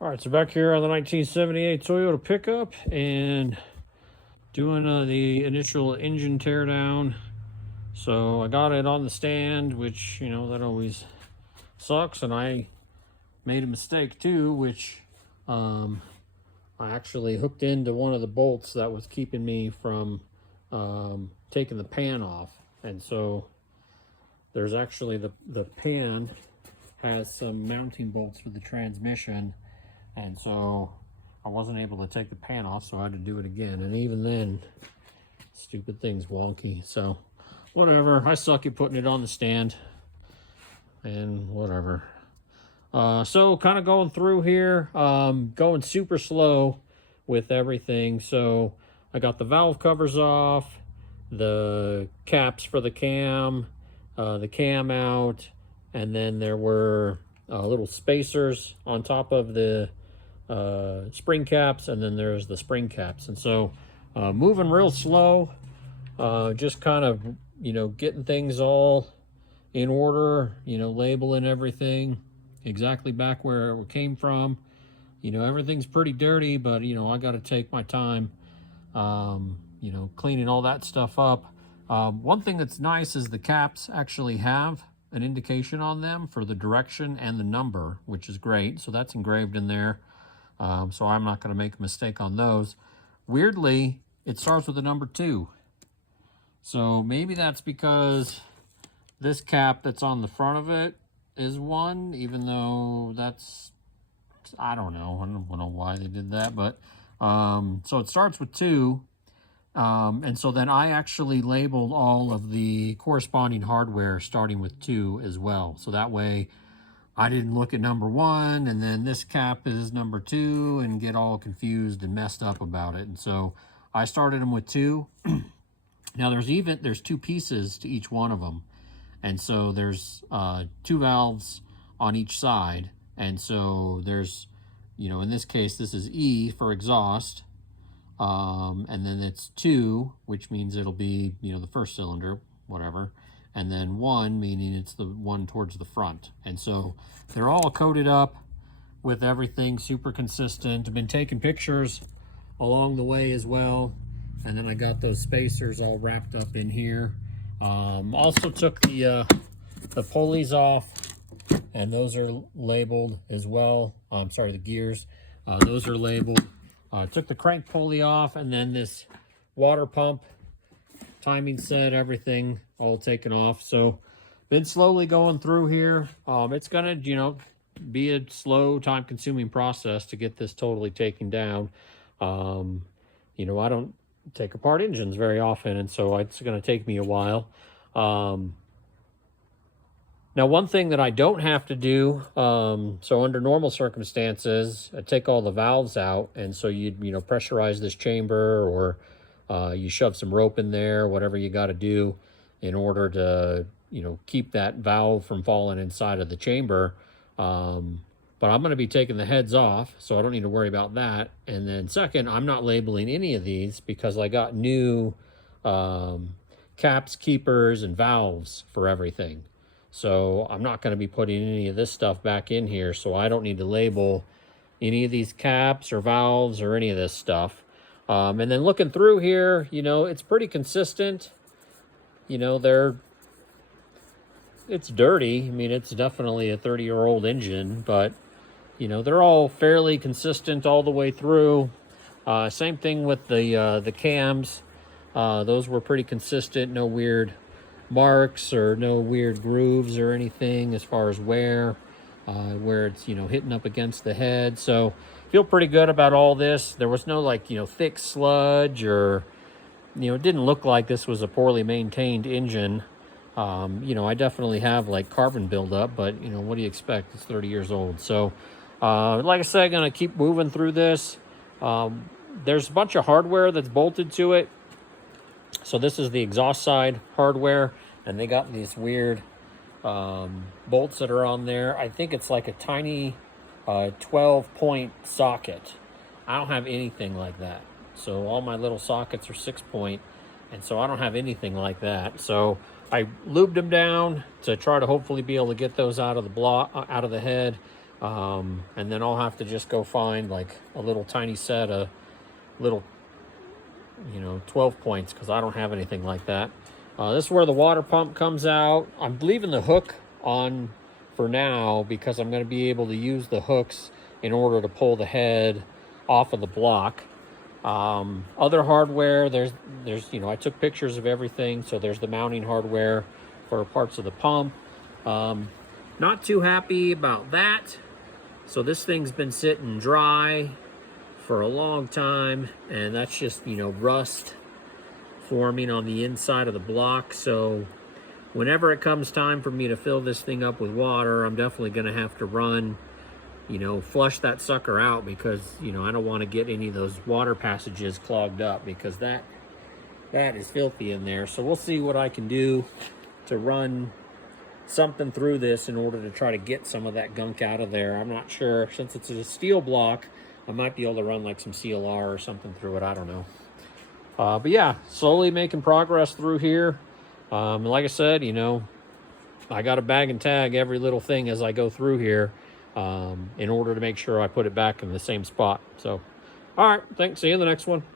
All right, so back here on the 1978 Toyota pickup and doing the initial engine teardown. So I got it on the stand, which, you know, that always sucks. And I made a mistake too, which I actually hooked into one of the bolts that was keeping me from taking the pan off. And so there's actually the pan has some mounting bolts for the transmission. And so I wasn't able to take the pan off, so I had to do it again. And even then, stupid thing's wonky. So whatever, I suck at putting it on the stand. And whatever. So kind of going through here, going super slow with everything. So I got the valve covers off, the caps for the cam out, and then there were little spacers on top of the spring caps, and then there's the spring caps. And so moving real slow, just kind of, you know, getting things all in order, you know, labeling everything exactly back where it came from. You know, everything's pretty dirty, but, you know, I got to take my time, you know, cleaning all that stuff up. One thing that's nice is the caps actually have an indication on them for the direction and the number, which is great. So that's engraved in there. So I'm not going to make a mistake on those. Weirdly, it starts with the number 2. So maybe that's because this cap that's on the front of it is 1, even though that's, I don't know why they did that, but so it starts with 2. And so then I actually labeled all of the corresponding hardware starting with 2 as well. So that way I didn't look at number 1 and then this cap is number 2 and get all confused and messed up about it. And so I started them with 2. Now there's 2 pieces to each one of them. And so there's 2 valves on each side. And so there's, you know, in this case, this is E for exhaust. And then it's 2, which means it'll be, you know, the first cylinder, whatever. And then 1, meaning it's the one towards the front. And so they're all coated up with everything super consistent. I've been taking pictures along the way as well. And then I got those spacers all wrapped up in here. Also took the pulleys off, and those are labeled as well. I'm sorry, the gears, those are labeled. Took the crank pulley off, and then this water pump, timing set, everything all taken off. So been slowly going through here. It's gonna, you know, be a slow, time-consuming process to get this totally taken down. You know, I don't take apart engines very often, and so it's going to take me a while. Now, one thing that I don't have to do, so under normal circumstances, I take all the valves out, and so you know, pressurize this chamber, or you shove some rope in there, whatever you got to do in order to, you know, keep that valve from falling inside of the chamber. But I'm going to be taking the heads off, so I don't need to worry about that. And then second, I'm not labeling any of these because I got new caps, keepers, and valves for everything. So I'm not going to be putting any of this stuff back in here, so I don't need to label any of these caps or valves or any of this stuff. And then looking through here, you know, it's pretty consistent. You know, it's dirty. I mean, it's definitely a 30-year-old engine, but you know, they're all fairly consistent all the way through. Same thing with the cams. Those were pretty consistent. No weird marks or no weird grooves or anything as far as wear, where it's, you know, hitting up against the head. So feel pretty good about all this. There was no, like, you know, thick sludge, or, you know, it didn't look like this was a poorly maintained engine. You know, I definitely have like carbon buildup, but you know, what do you expect? It's 30 years old. So like I said, I'm going to keep moving through this. There's a bunch of hardware that's bolted to it. So this is the exhaust side hardware, and they got these weird bolts that are on there. I think it's like a tiny 12-point socket. I don't have anything like that. So all my little sockets are 6-point, and so I don't have anything like that. So I lubed them down to try to hopefully be able to get those out of the block, out of the head. And then I'll have to just go find like a little tiny set of little, 12 points, because I don't have anything like that. This is where the water pump comes out. I'm leaving the hook on for now because I'm going to be able to use the hooks in order to pull the head off of the block. Other hardware, there's I took pictures of everything, so there's the mounting hardware for parts of the pump. Not too happy about that. So this thing's been sitting dry for a long time, and that's just, rust forming on the inside of the block. So whenever it comes time for me to fill this thing up with water, I'm definitely going to have to run, flush that sucker out, because, I don't want to get any of those water passages clogged up, because that is filthy in there. So we'll see what I can do to run something through this in order to try to get some of that gunk out of there. I'm not sure. Since it's a steel block, I might be able to run like some CLR or something through it. I don't know. But yeah, slowly making progress through here. Like I said, I got to bag and tag every little thing as I go through here, in order to make sure I put it back in the same spot. So, all right, thanks. See you in the next one.